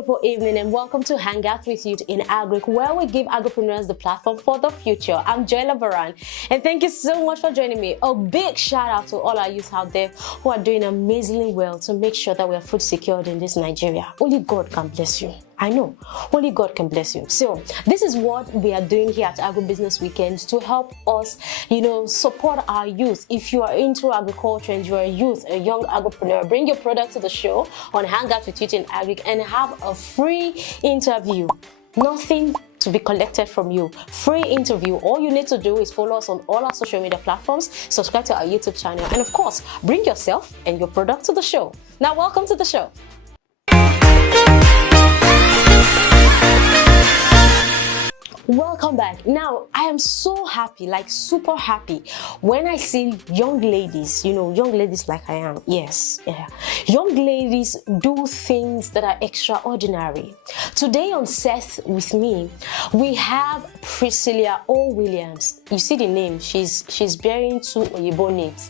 beautiful evening and welcome to Hang Out with Youth in Agric, where we give agripreneurs the platform for the future. I'm Joyla Baran and thank you so much for joining me. A big shout out to all our youth out there who are doing amazingly well to make sure that we are food secured in this Nigeria. Only God can bless you. I know, only God can bless you. So this is what we are doing here at Agribusiness Weekends to help us, support our youth. If you are into agriculture and you are a youth, a young agripreneur, bring your product to the show on Hang Out with Youth in Agric and have a free interview. Nothing to be collected from you. Free interview. All you need to do is follow us on all our social media platforms, subscribe to our YouTube channel, and of course, bring yourself and your product to the show. Now, welcome to the show. Welcome back. Now, I am so happy, like super happy, when I see young ladies, young ladies like I am. Yes, yeah. Young ladies do things that are extraordinary. Today on Seth with me, we have Priscilla O. Williams. You see the name, she's bearing two Oyibo names.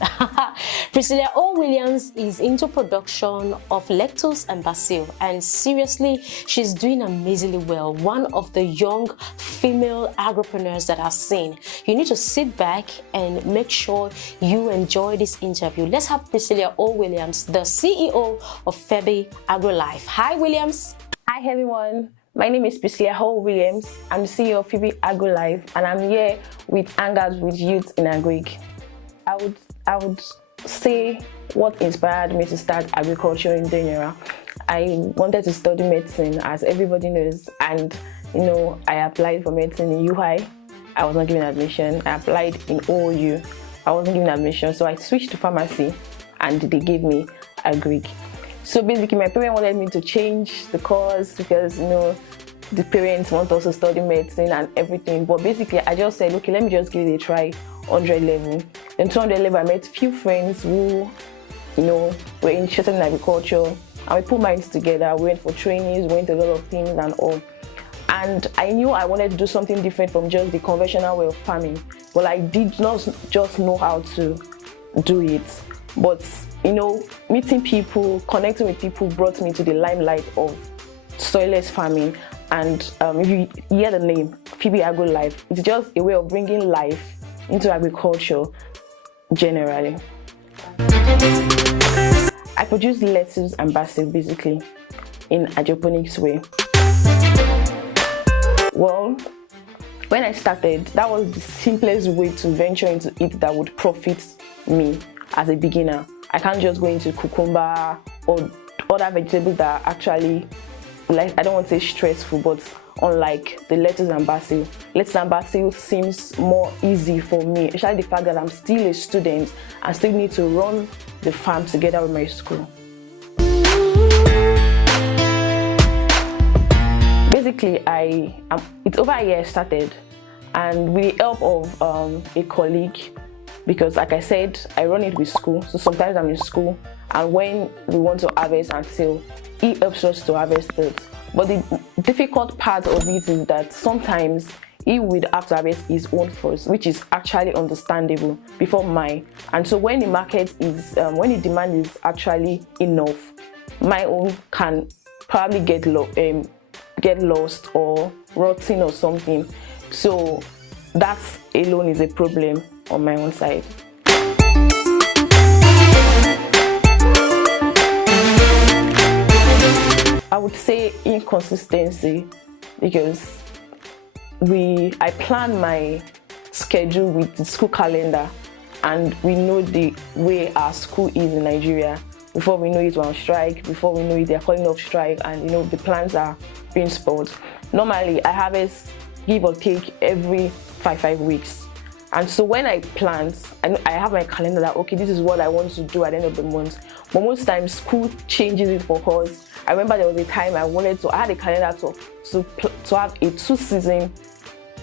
Priscilla O. Williams is into production of lettuce and basil, and seriously, she's doing amazingly well. One of the young female agripreneurs that I've seen. You need to sit back and make sure you enjoy this interview. Let's have Priscilla O. Williams, the CEO of Phebe Agrolife. Hi, Williams. Hi, everyone. My name is Priscilla O. Williams. I'm the CEO of Phebe Agrolife, and I'm here with Hang Out with Youth in Agric. I would say what inspired me to start agriculture in general. I wanted to study medicine, as everybody knows, and I applied for medicine in UI. I was not given admission. I applied in OU. I wasn't given admission. So I switched to pharmacy and they gave me Agric. So basically my parents wanted me to change the course because, the parents want us to study medicine and everything. But basically I just said, okay, let me just give it a try, 100 level. Then 200 level, I met a few friends who, were interested in agriculture. And we put minds together. We went for trainings, we went to a lot of things and all. And I knew I wanted to do something different from just the conventional way of farming. But I did not just know how to do it. But, meeting people, connecting with people brought me to the limelight of soilless farming. And if you hear the name, Phebe Agrolife, it's just a way of bringing life into agriculture generally. I produce lettuce and basil basically in hydroponics way. Well, when I started, that was the simplest way to venture into it that would profit me as a beginner. I can't just go into cucumber or other vegetables that are actually, I don't want to say stressful, but unlike the lettuce and basil. Lettuce and basil seems more easy for me, especially the fact that I'm still a student and still need to run the farm together with my school. Basically, it's over a year I started, and with the help of a colleague, because like I said, I run it with school, so sometimes I'm in school, and when we want to harvest and sell, he helps us to harvest it. But the difficult part of it is that sometimes he would have to harvest his own first, which is actually understandable, before mine. And so when the market is, when the demand is actually enough, my own can probably get lost or rotten or something. So that alone is a problem on my own side. I would say inconsistency, because I plan my schedule with the school calendar, and we know the way our school is in Nigeria. Before we know it, we're on strike. Before we know it, they're calling off strike, and the plans are being spoiled. Normally, I harvest, give or take, every 5 weeks. And so when I plant, I have my calendar that, okay, this is what I want to do at the end of the month. But most times, school changes it for us. I remember there was a time I had a calendar to have a 2-season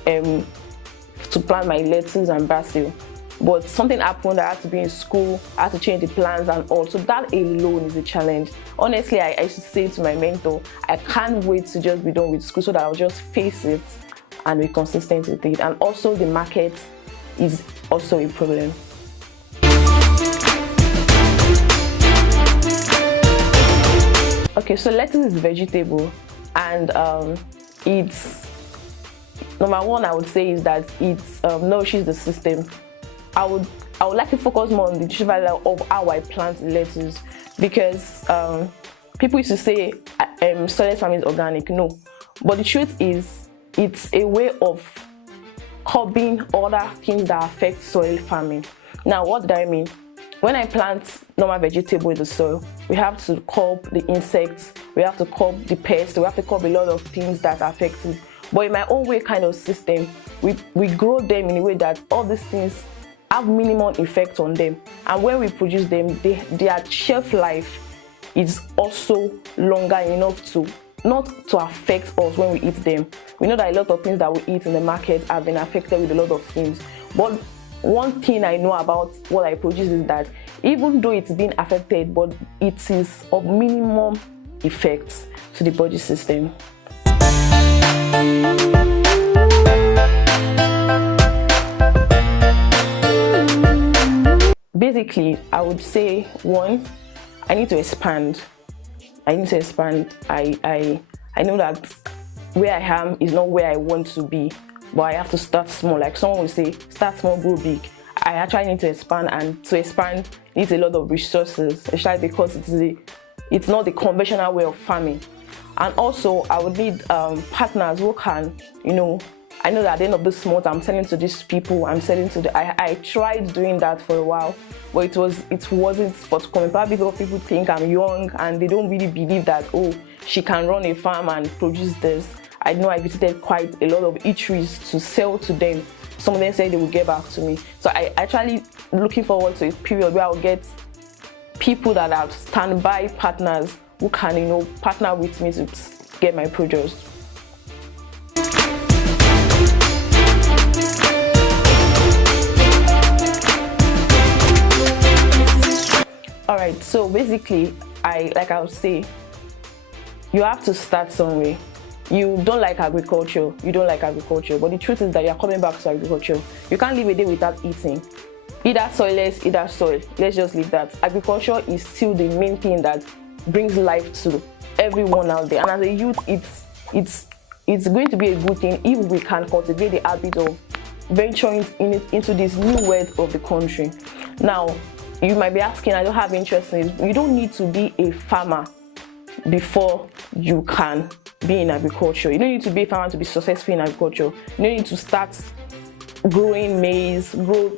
to plant my lettuce and basil. But something happened, I had to be in school, I had to change the plans and all. So that alone is a challenge. Honestly, I should say to my mentor, I can't wait to just be done with school so that I'll just face it and be consistent with it. And also the market is also a problem. Okay, so lettuce is vegetable. and it's number one I would say is that it nourishes the system. I would like to focus more on the nutritional value of how I plant lettuce, because people used to say soilless farming is organic. No, but the truth is it's a way of curbing other things that affect soil farming. Now, what do I mean? When I plant normal vegetable in the soil, we have to curb the insects, we have to curb the pests, we have to curb a lot of things that affect it. But in my own way kind of system, we grow them in a way that all these things have minimum effect on them. And when we produce them, their shelf life is also longer enough to not to affect us when we eat them. We know that a lot of things that we eat in the market have been affected with a lot of things. But one thing I know about what I produce is that even though it's been affected, but it is of minimum effect to the body system. Basically, I would say, one, I need to expand. I know that where I am is not where I want to be, but I have to start small. Like someone will say, start small, grow big. I actually need to expand, and to expand needs a lot of resources, especially because it's not the conventional way of farming. And also, I would need partners who can, I know that at the end of this month, I'm selling to these people, I tried doing that for a while, but it wasn't forthcoming. Probably because people think I'm young and they don't really believe that, oh, she can run a farm and produce this. I know I visited quite a lot of eateries to sell to them. Some of them said they will get back to me. So I actually looking forward to a period where I'll get people that are standby partners who can, partner with me to get my produce. Alright, so basically, like I would say, you have to start somewhere. You don't like agriculture, but the truth is that you are coming back to agriculture. You can't live a day without eating. Either soilless, either soil. Let's just leave that. Agriculture is still the main thing that brings life to everyone out there. And as a youth, it's going to be a good thing if we can cultivate the habit of venturing into this new world of the country. Now, you might be asking, I don't have interest in it. You don't need to be a farmer before you can be in agriculture. You don't need to be a farmer to be successful in agriculture. You don't need to start growing maize, grow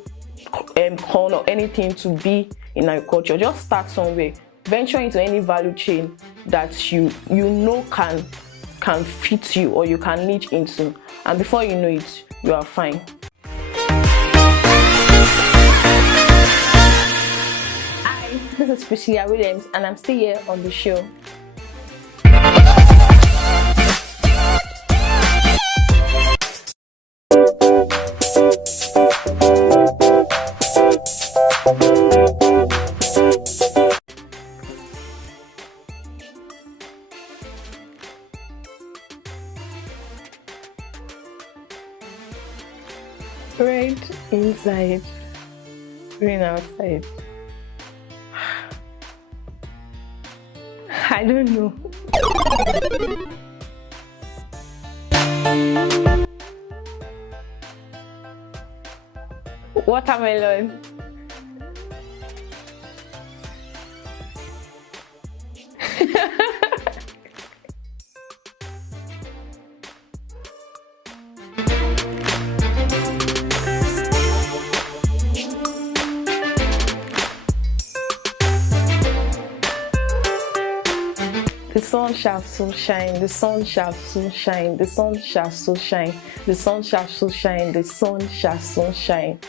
corn or anything to be in agriculture. Just start somewhere. Venture into any value chain that you know can fit you or you can niche into, and before you know it, you are fine. Hi, this is Priscilla Williams, and I'm still here on the show. Red inside, green outside. I don't know. Watermelon. The sun shall so shine, the sun shall so shine, the sun shall so shine, the sun shall so shine, the sun shall so shine.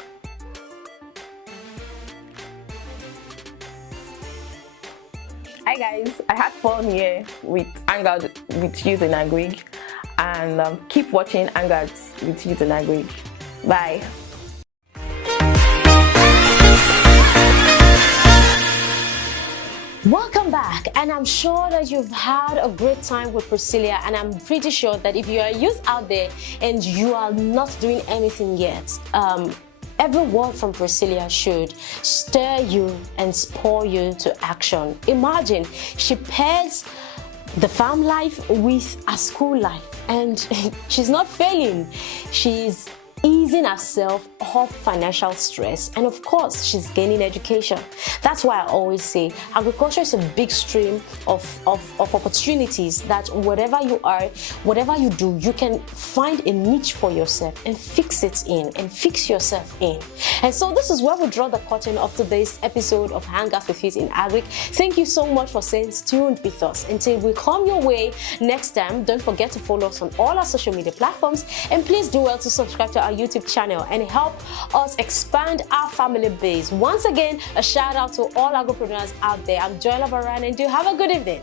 Hi guys, I had fun here with Hang Out with Youth in Agri, and keep watching Hang Out with Youth in Agri. Bye. Welcome back, and I'm sure that you've had a great time with Priscilla, and I'm pretty sure that if you are a youth out there and you are not doing anything yet, every word from Priscilla should stir you and spur you to action. Imagine she pairs the farm life with a school life, and she's not failing. She's easing herself of financial stress, and of course she's gaining education. That's why I always say agriculture is a big stream of opportunities, that whatever you are, whatever you do, you can find a niche for yourself and fix it in and fix yourself in. And so this is where we draw the curtain of today's episode of Hang Out with Youth in Agric. Thank you so much for staying tuned with us. Until we come your way next time, don't forget to follow us on all our social media platforms, and please do well to subscribe to our YouTube channel and help us expand our family base. Once again, a shout out to all agripreneurs out there. I'm Joy Labaran, and do have a good evening.